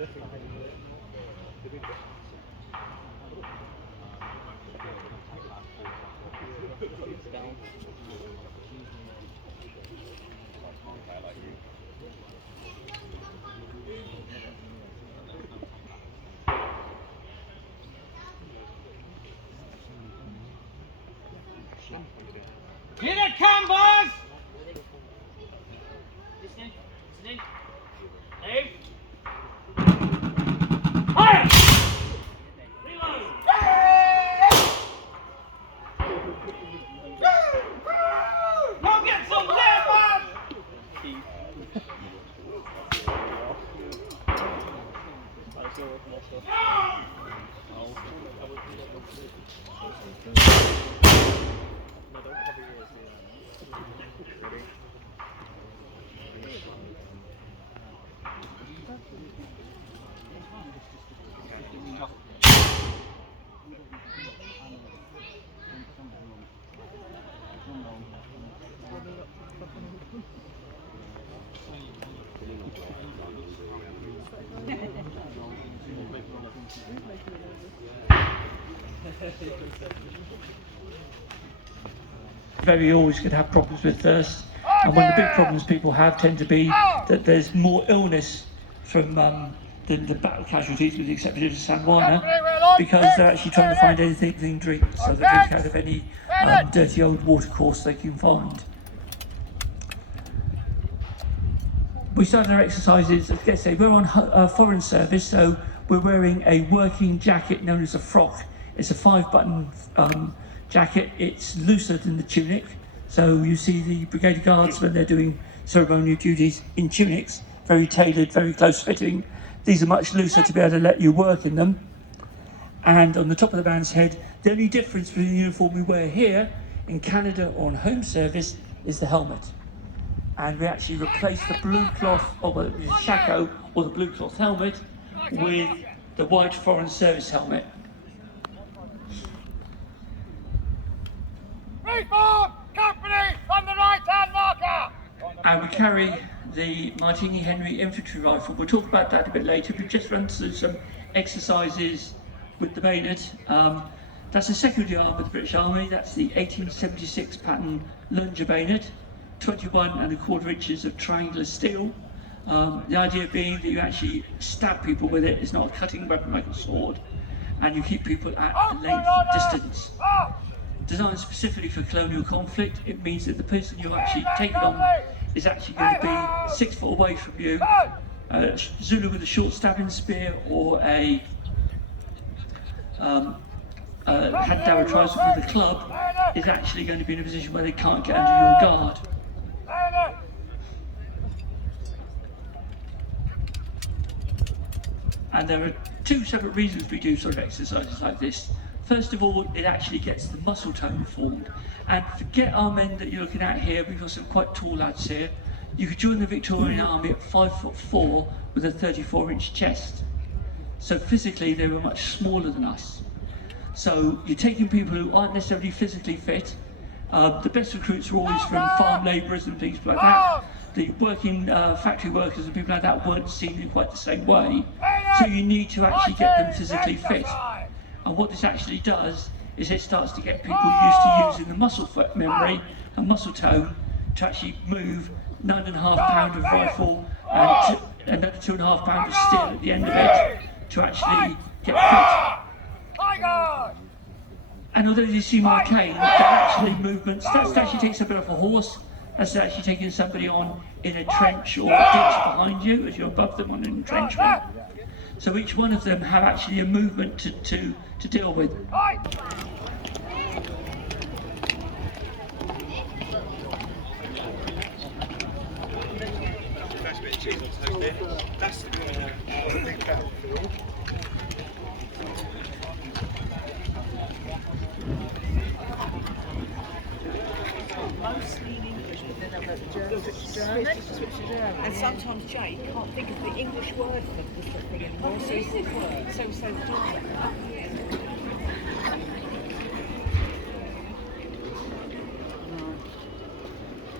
Here they come, boys! Listening, listening. Aim. Fire! Reload! Go get some there, man! Very always could have problems with thirst, and one of the big problems people have tend to be that there's more illness from the battle casualties, with the exception of San Juana, because they're actually trying to find anything to drink, so they drink out of any dirty old watercourse they can find. We started our exercises, let's say we're on foreign service, so we're wearing a working jacket known as a frock. It's a 5-button jacket. It's looser than the tunic, so you see the brigade guards when they're doing ceremonial duties in tunics, very tailored, very close fitting. These are much looser to be able to let you work in them. And on the top of the man's head, the only difference between the uniform we wear here in Canada or on home service is the helmet. And we actually replaced the blue cloth, or whether it was a shako or the blue cloth helmet, with the white foreign service helmet. Reform! Company on the right-hand marker! And we carry the Martini Henry infantry rifle. We'll talk about that a bit later. We've just run through some exercises with the bayonet. That's a secondary arm of the British Army. That's the 1876 pattern Lunger bayonet, 21¼ inches of triangular steel. The idea being that you actually stab people with it. It's not a cutting weapon like a sword, and you keep people at a length distance. Designed specifically for colonial conflict, it means that the person you actually take it on is actually going to be 6 foot away from you. Zulu with a short stabbing spear or a hand down tricep with a club is actually going to be in a position where they can't get under your guard. And there are 2 separate reasons we do sort of exercises like this. First of all, it actually gets the muscle tone formed. And forget our men that you're looking at here, we've got some quite tall lads here. You could join the Victorian Army at 5'4" with a 34-inch chest. So physically, they were much smaller than us. So you're taking people who aren't necessarily physically fit. The best recruits are always from farm labourers and things like that. The working factory workers and people like that weren't seen in quite the same way. So you need to actually get them physically fit. And what this actually does is it starts to get people used to using the muscle memory and muscle tone to actually move 9.5 pound of rifle and another 2.5 pound of steel at the end of it to actually get fit. And although you see my cane, they're actually movements. That actually takes a bit of a horse. That's actually taking somebody on in a trench or a ditch behind you as you're above them on an entrenchment. So each one of them have actually a movement to deal with. That's the big battlefield. Mostly in English, but then I've switch to German. And sometimes Jake can't think of the English word for the thing anymore, so he's so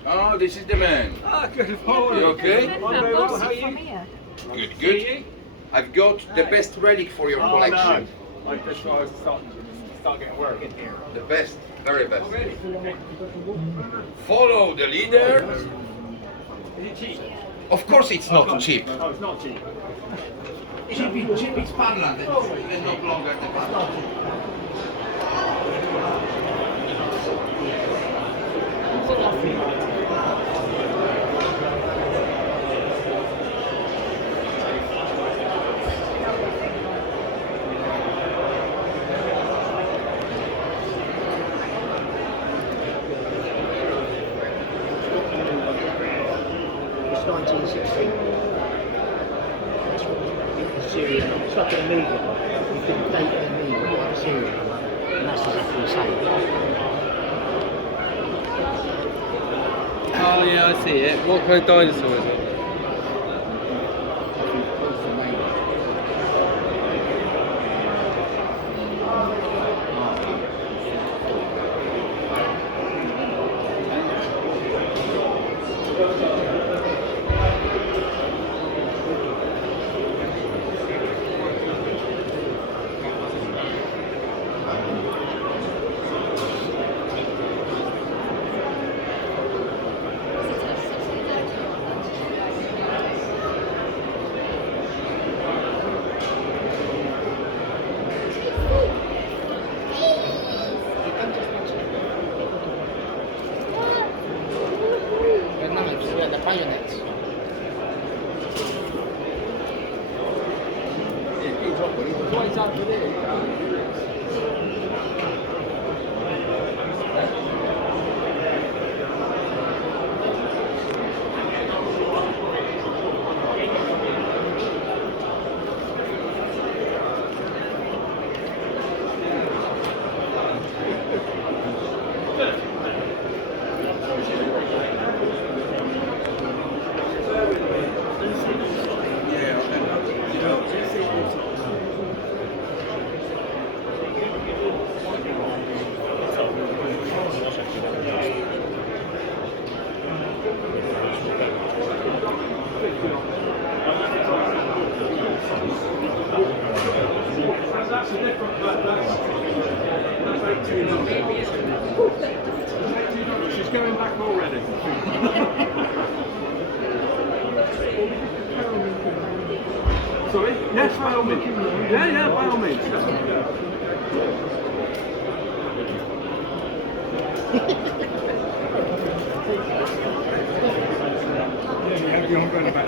Oh, this is the man. Ah, good morning. You okay? Good. I've got the best relic for your collection. I just thought I was start getting work in here. The best, very best. Follow the leader. Is it cheap? Of course it's not cheap. Oh, it's not cheap. Cheap is Parland, and not longer the Parland. It's 1960. That's what the Syria. It's like an Amiga. You can date an Amiga like a Syria, and that's exactly the same. Oh yeah, I see it. What kind of dinosaur is it? The bayonets. She's going back already. Sorry? Yes, by all means. Yeah, by all means. You're going back.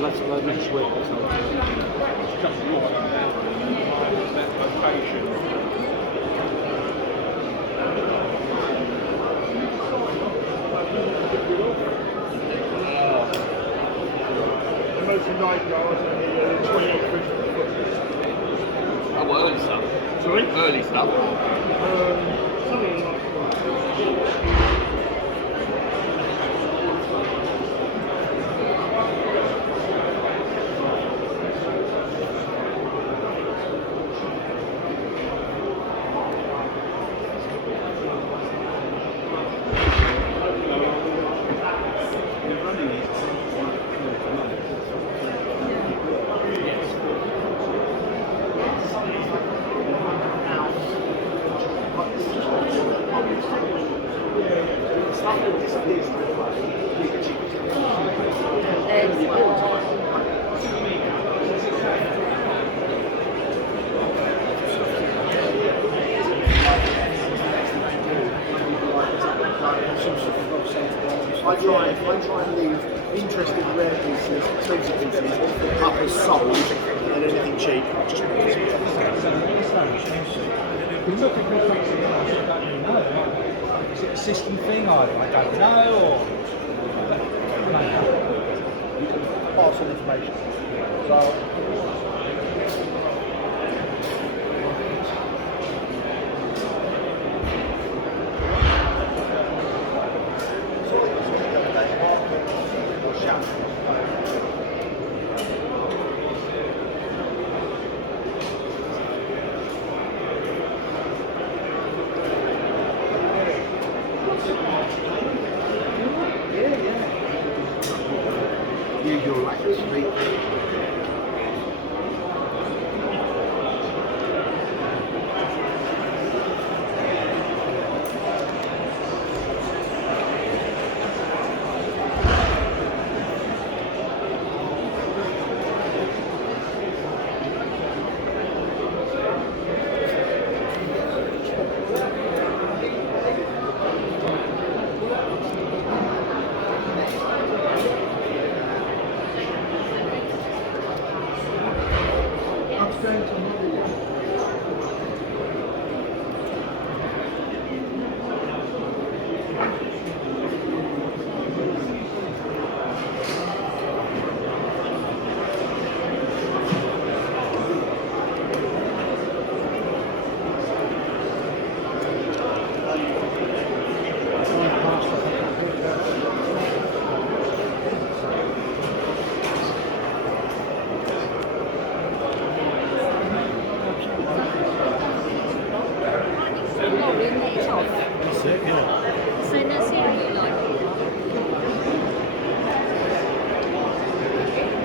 Let's just wait. Oh, well, early stuff. Sorry? Early stuff. I try and leave interesting rare pieces, expensive pieces, up as sold, and anything cheap, just Look at system thing? I don't know, or pass on information. So, Use your like street.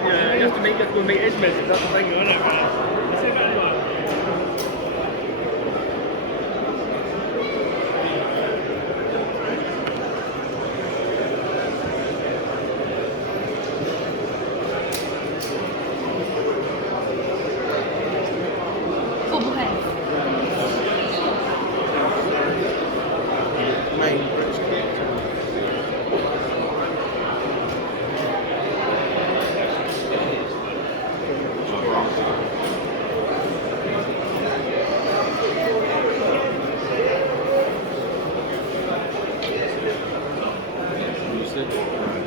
Yeah, you have to meet his message, that's the thing, isn't it? Main bridge. That's it.